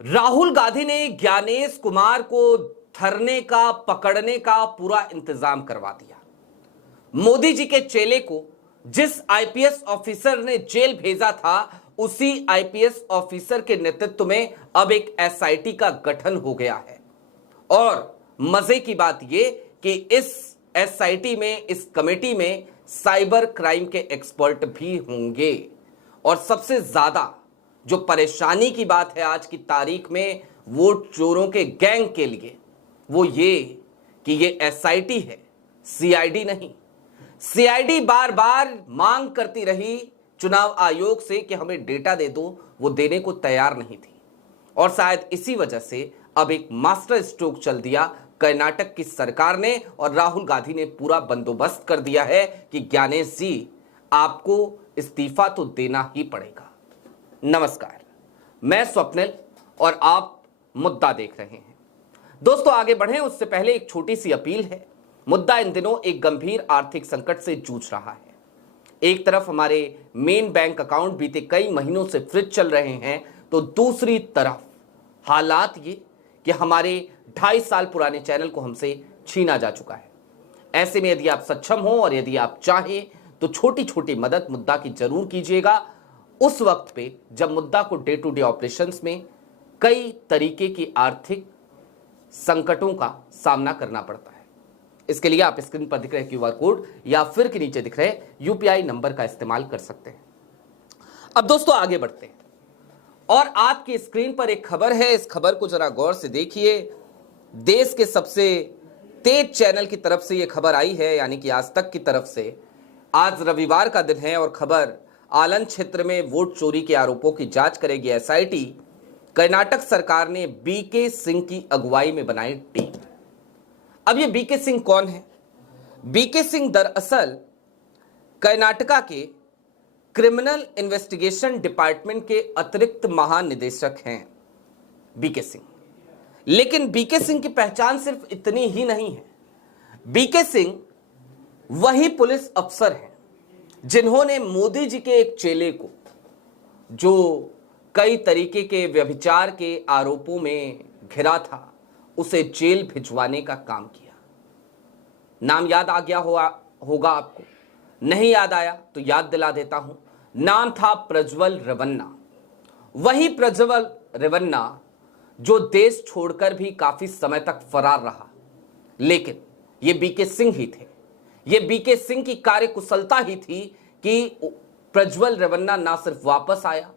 राहुल गांधी ने ज्ञानेश कुमार को धरने का पकड़ने का पूरा इंतजाम करवा दिया। मोदी जी के चेले को जिस आईपीएस ऑफिसर ने जेल भेजा था, उसी आईपीएस ऑफिसर के नेतृत्व में अब एक एसआईटी का गठन हो गया है। और मजे की बात यह कि इस एसआईटी में, इस कमेटी में साइबर क्राइम के एक्सपर्ट भी होंगे। और सबसे ज्यादा जो परेशानी की बात है आज की तारीख में वोट चोरों के गैंग के लिए, वो ये कि ये एसआईटी है, सीआईडी नहीं। सीआईडी बार बार मांग करती रही चुनाव आयोग से कि हमें डेटा दे दो, वो देने को तैयार नहीं थी। और शायद इसी वजह से अब एक मास्टर स्ट्रोक चल दिया कर्नाटक की सरकार ने, और राहुल गांधी ने पूरा बंदोबस्त कर दिया है कि ज्ञानेश जी, आपको इस्तीफा तो देना ही पड़ेगा। नमस्कार, मैं स्वप्निल और आप मुद्दा देख रहे हैं। दोस्तों, आगे बढ़ें उससे पहले एक छोटी सी अपील है। मुद्दा इन दिनों एक गंभीर आर्थिक संकट से जूझ रहा है। एक तरफ हमारे मेन बैंक अकाउंट बीते कई महीनों से फ्रीज चल रहे हैं, तो दूसरी तरफ हालात ये कि हमारे 2.5 साल पुराने चैनल को हमसे छीना जा चुका है। ऐसे में यदि आप सक्षम हो और यदि आप चाहें तो छोटी छोटी मदद मुद्दा की जरूर कीजिएगा, उस वक्त पे जब मुद्दा को डे टू डे ऑपरेशंस में कई तरीके की आर्थिक संकटों का सामना करना पड़ता है। इसके लिए आप स्क्रीन पर दिख रहे क्यूआर कोड या फिर के नीचे दिख रहे यूपीआई नंबर का इस्तेमाल कर सकते हैं। अब दोस्तों आगे बढ़ते हैं, और आपकी स्क्रीन पर एक खबर है। इस खबर को जरा गौर से देखिए। देश के सबसे तेज चैनल की तरफ से यह खबर आई है, यानी कि आज तक की तरफ से। आज रविवार का दिन है और खबर आलन क्षेत्र में वोट चोरी के आरोपों की जांच करेगी एसआईटी। कर्नाटक सरकार ने बीके सिंह की अगुवाई में बनाई टीम। अब ये बीके सिंह कौन है? बीके सिंह दरअसल कर्नाटका के क्रिमिनल इन्वेस्टिगेशन डिपार्टमेंट के अतिरिक्त महानिदेशक हैं बीके सिंह। लेकिन बीके सिंह की पहचान सिर्फ इतनी ही नहीं है। बीके सिंह वही पुलिस अफसर हैं जिन्होंने मोदी जी के एक चेले को, जो कई तरीके के व्यभिचार के आरोपों में घिरा था, उसे जेल भिजवाने का काम किया। नाम याद आ गया होगा आपको। नहीं याद आया तो याद दिला देता हूं। नाम था प्रज्वल रेवन्ना। वही प्रज्वल रेवन्ना जो देश छोड़कर भी काफी समय तक फरार रहा। लेकिन ये बीके सिंह ही थे। ये बीके सिंह की कार्यकुशलता ही थी कि प्रज्वल रेवन्ना ना सिर्फ वापस आया,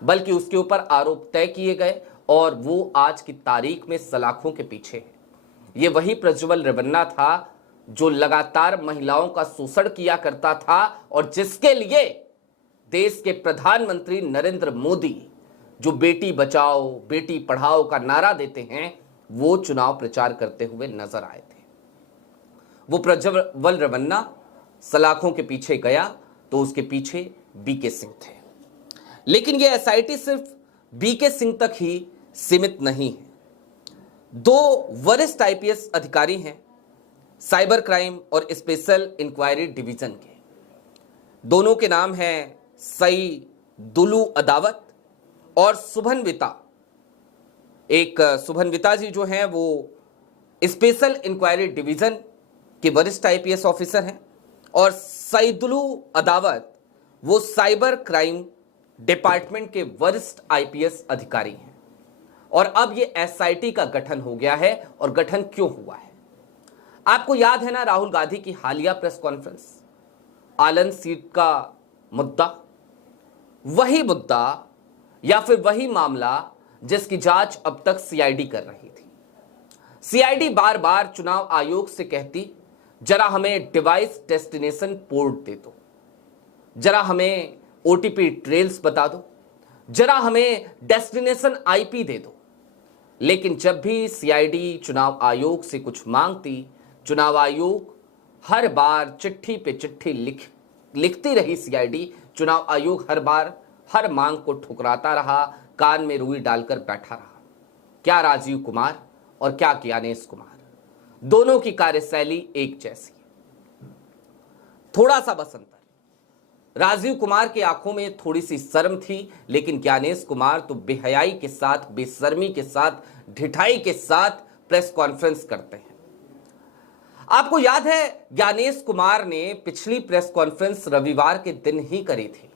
बल्कि उसके ऊपर आरोप तय किए गए और वो आज की तारीख में सलाखों के पीछे है। ये वही प्रज्वल रेवन्ना था जो लगातार महिलाओं का शोषण किया करता था और जिसके लिए देश के प्रधानमंत्री नरेंद्र मोदी, जो बेटी बचाओ बेटी पढ़ाओ का नारा देते हैं, वो चुनाव प्रचार करते हुए नजर आए थे। वो प्रज्वल रेवन्ना सलाखों के पीछे गया तो उसके पीछे बीके सिंह थे। लेकिन ये एसआईटी सिर्फ बीके सिंह तक ही सीमित नहीं है। 2 वरिष्ठ आईपीएस अधिकारी हैं साइबर क्राइम और स्पेशल इंक्वायरी डिवीजन के। दोनों के नाम हैं सईदुलु अदावत और सुभनविता। एक सुभनविता जी जो हैं वो स्पेशल इंक्वायरी डिवीजन के वरिष्ठ आईपीएस ऑफिसर हैं, और सईदुलु अदावत वो साइबर क्राइम डिपार्टमेंट के वरिष्ठ आईपीएस अधिकारी हैं। और अब ये एसआईटी का गठन हो गया है। और गठन क्यों हुआ है? आपको याद है ना राहुल गांधी की हालिया प्रेस कॉन्फ्रेंस, आलन सीट का मुद्दा, वही मुद्दा या फिर वही मामला जिसकी जांच अब तक सीआईडी कर रही थी। सीआईडी बार बार चुनाव आयोग से कहती, जरा हमें डिवाइस डेस्टिनेशन पोर्ट दे दो, जरा हमें ओटीपी ट्रेल्स बता दो, जरा हमें डेस्टिनेशन आईपी दे दो। लेकिन जब भी सीआईडी चुनाव आयोग से कुछ मांगती, चुनाव आयोग हर बार चिट्ठी पे चिट्ठी लिखती रही सीआईडी। चुनाव आयोग हर बार हर मांग को ठुकराता रहा, कान में रुई डालकर बैठा रहा। क्या राजीव कुमार और क्या ज्ञानेश कुमार, दोनों की कार्यशैली एक जैसी है, थोड़ा सा बस अंतर। राजीव कुमार की आंखों में थोड़ी सी शर्म थी, लेकिन ज्ञानेश कुमार तो बेहयाई के साथ, बेशर्मी के साथ, ढिठाई के साथ प्रेस कॉन्फ्रेंस करते हैं। आपको याद है ज्ञानेश कुमार ने पिछली प्रेस कॉन्फ्रेंस रविवार के दिन ही करी थी।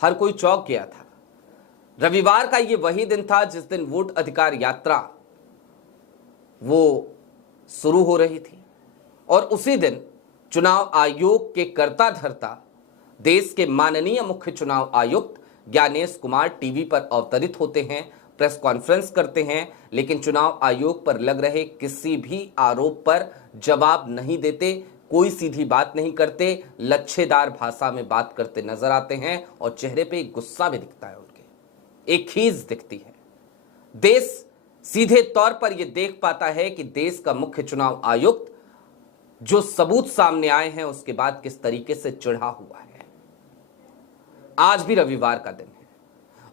हर कोई चौंक गया था। रविवार का यह वही दिन था जिस दिन वोट अधिकार यात्रा वो शुरू हो रही थी, और उसी दिन चुनाव आयोग के कर्ता धर्ता देश के माननीय मुख्य चुनाव आयुक्त ज्ञानेश कुमार टीवी पर अवतरित होते हैं, प्रेस कॉन्फ्रेंस करते हैं, लेकिन चुनाव आयोग पर लग रहे किसी भी आरोप पर जवाब नहीं देते, कोई सीधी बात नहीं करते, लच्छेदार भाषा में बात करते नजर आते हैं और चेहरे पे एक गुस्सा भी दिखता है, उनके एक खीज दिखती है। देश सीधे तौर पर यह देख पाता है कि देश का मुख्य चुनाव आयुक्त जो सबूत सामने आए हैं उसके बाद किस तरीके से चिढ़ा हुआ है। आज भी रविवार का दिन है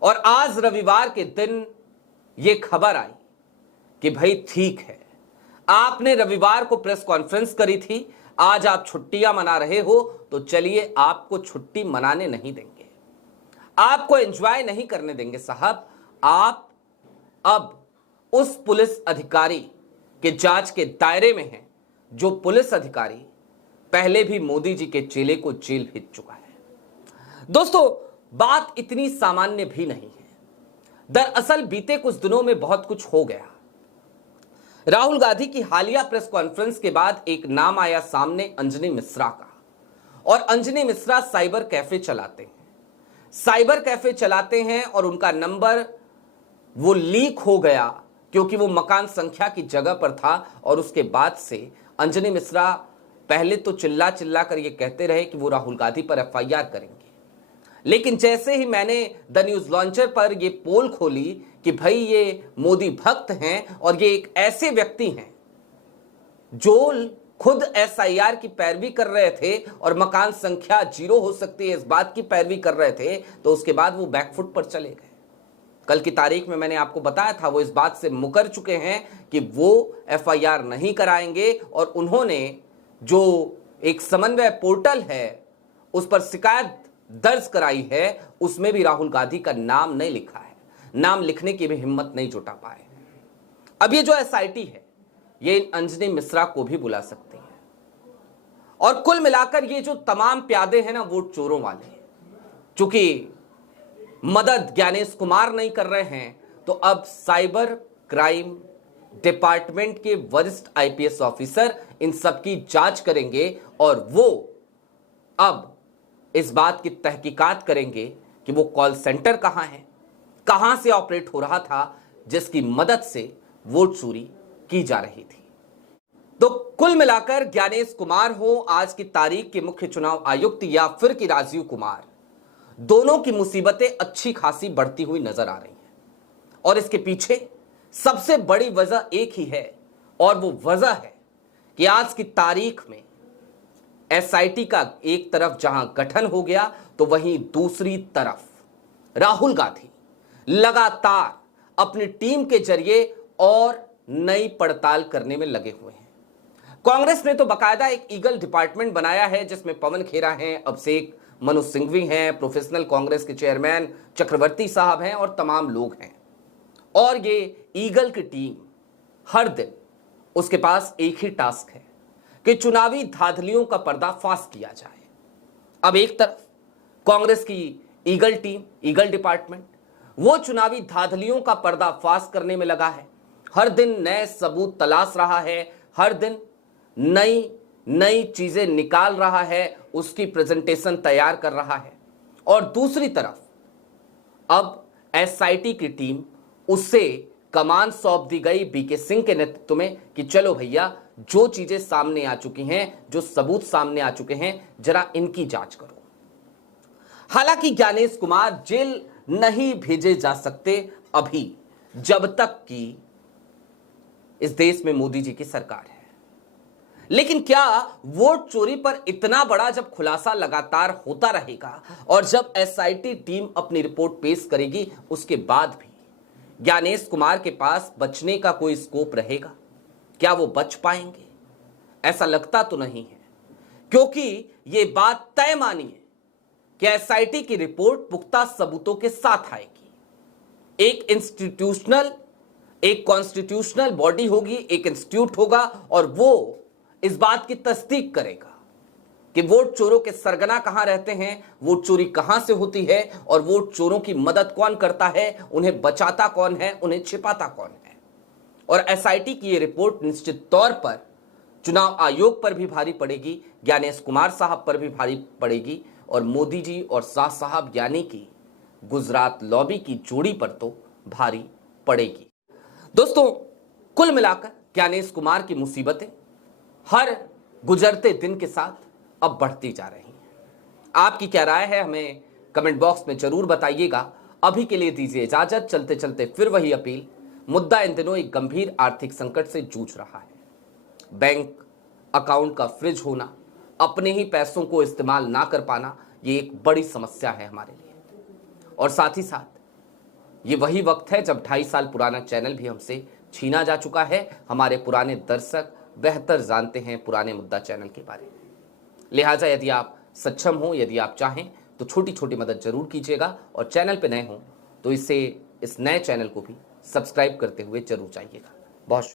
और आज रविवार के दिन यह खबर आई कि भाई ठीक है, आपने रविवार को प्रेस कॉन्फ्रेंस करी थी, आज आप छुट्टियां मना रहे हो, तो चलिए आपको छुट्टी मनाने नहीं देंगे, आपको एंजॉय नहीं करने देंगे साहब। आप अब उस पुलिस अधिकारी के जांच के दायरे में हैं जो पुलिस अधिकारी पहले भी मोदी जी के चेले को जेल भेज चुका है। दोस्तों, बात इतनी सामान्य भी नहीं है। दरअसल बीते कुछ दिनों में बहुत कुछ हो गया। राहुल गांधी की हालिया प्रेस कॉन्फ्रेंस के बाद एक नाम आया सामने, अंजनी मिश्रा का। और अंजनी मिश्रा साइबर कैफे चलाते हैं, साइबर कैफे चलाते हैं और उनका नंबर वो लीक हो गया क्योंकि वो मकान संख्या की जगह पर था। और उसके बाद से अंजनी मिश्रा पहले तो चिल्ला चिल्ला कर ये कहते रहे कि वो राहुल गांधी पर एफआईआर करेंगे, लेकिन जैसे ही मैंने द न्यूज लॉन्चर पर ये पोल खोली कि भाई ये मोदी भक्त हैं और ये एक ऐसे व्यक्ति हैं जो खुद एसआईआर की पैरवी कर रहे थे और मकान संख्या 0 हो सकती है इस बात की पैरवी कर रहे थे, तो उसके बाद वो बैकफुट पर चले गए। कल की तारीख में मैंने आपको बताया था वो इस बात से मुकर चुके हैं कि वो एफआईआर नहीं कराएंगे और उन्होंने जो एक समन्वय पोर्टल है उस पर शिकायत दर्ज कराई है, उसमें भी राहुल गांधी का नाम नहीं लिखा है, नाम लिखने की भी हिम्मत नहीं जुटा पाए। अब ये जो एसआईटी है ये अंजनी मिश्रा को भी बुला सकती है। और कुल मिलाकर ये जो तमाम प्यादे हैं ना वोट चोरों वाले, चूंकि मदद ज्ञानेश कुमार नहीं कर रहे हैं, तो अब साइबर क्राइम डिपार्टमेंट के वरिष्ठ आईपीएस ऑफिसर इन सबकी जांच करेंगे और वो अब इस बात की तहकीकात करेंगे कि वो कॉल सेंटर कहां है, कहां से ऑपरेट हो रहा था जिसकी मदद से वोट चोरी की जा रही थी। तो कुल मिलाकर ज्ञानेश कुमार हो आज की तारीख के मुख्य चुनाव आयुक्त या फिर कि राजीव कुमार, दोनों की मुसीबतें अच्छी खासी बढ़ती हुई नजर आ रही हैं। और इसके पीछे सबसे बड़ी वजह एक ही है और वो वजह है कि आज की तारीख में एसआईटी का एक तरफ जहां गठन हो गया तो वहीं दूसरी तरफ राहुल गांधी लगातार अपनी टीम के जरिए और नई पड़ताल करने में लगे हुए हैं। कांग्रेस ने तो बाकायदा एक ईगल डिपार्टमेंट बनाया है जिसमें पवन खेरा हैं, अभिषेक मनु सिंघवी हैं, प्रोफेशनल कांग्रेस के चेयरमैन चक्रवर्ती साहब हैं और तमाम लोग हैं। और ये ईगल की टीम हर दिन उसके पास एक ही टास्क है कि चुनावी धांधलियों का पर्दाफाश किया जाए। अब एक तरफ कांग्रेस की ईगल टीम, ईगल डिपार्टमेंट, वो चुनावी धांधलियों का पर्दाफाश करने में लगा है, हर दिन नए सबूत तलाश रहा है, हर दिन नई नई चीजें निकाल रहा है, उसकी प्रेजेंटेशन तैयार कर रहा है। और दूसरी तरफ अब एसआईटी की टीम, उससे कमान सौंप दी गई बीके सिंह के नेतृत्व में कि चलो भैया जो चीजें सामने आ चुकी हैं, जो सबूत सामने आ चुके हैं, जरा इनकी जांच करो। हालांकि ज्ञानेश कुमार जेल नहीं भेजे जा सकते अभी, जब तक कि इस देश में मोदी जी की सरकार है। लेकिन क्या वोट चोरी पर इतना बड़ा जब खुलासा लगातार होता रहेगा और जब एसआईटी टीम अपनी रिपोर्ट पेश करेगी उसके बाद भी ज्ञानेश कुमार के पास बचने का कोई स्कोप रहेगा? क्या वो बच पाएंगे? ऐसा लगता तो नहीं है, क्योंकि ये बात तय मानिए कि एसआईटी की रिपोर्ट पुख्ता सबूतों के साथ आएगी। एक कॉन्स्टिट्यूशनल बॉडी होगी, एक इंस्टीट्यूट होगा और वो इस बात की तस्दीक करेगा कि वोट चोरों के सरगना कहां रहते हैं, वोट चोरी कहां से होती है और वोट चोरों की मदद कौन करता है, उन्हें बचाता कौन है, उन्हें छिपाता कौन है। और एसआईटी की यह रिपोर्ट निश्चित तौर पर चुनाव आयोग पर भी भारी पड़ेगी, ज्ञानेश कुमार साहब पर भी भारी पड़ेगी और मोदी जी और शाह साहब यानी कि गुजरात लॉबी की जोड़ी पर तो भारी पड़ेगी। दोस्तों, कुल मिलाकर ज्ञानेश कुमार की मुसीबतें हर गुजरते दिन के साथ अब बढ़ती जा रही हैं। आपकी क्या राय है, हमें कमेंट बॉक्स में जरूर बताइएगा। अभी के लिए दीजिए इजाजत। चलते चलते फिर वही अपील, मुद्दा इन दिनों एक गंभीर आर्थिक संकट से जूझ रहा है। बैंक अकाउंट का फ्रीज होना, अपने ही पैसों को इस्तेमाल ना कर पाना, ये एक बड़ी समस्या है हमारे लिए। और साथ ही साथ ये वही वक्त है जब 2.5 साल पुराना चैनल भी हमसे छीना जा चुका है। हमारे पुराने दर्शक बेहतर जानते हैं पुराने मुद्दा चैनल के बारे में। लिहाजा यदि आप सक्षम हो, यदि आप चाहें तो छोटी छोटी मदद जरूर कीजिएगा और चैनल पे नए हो तो इस नए चैनल को भी सब्सक्राइब करते हुए जरूर जाइएगा। बहुत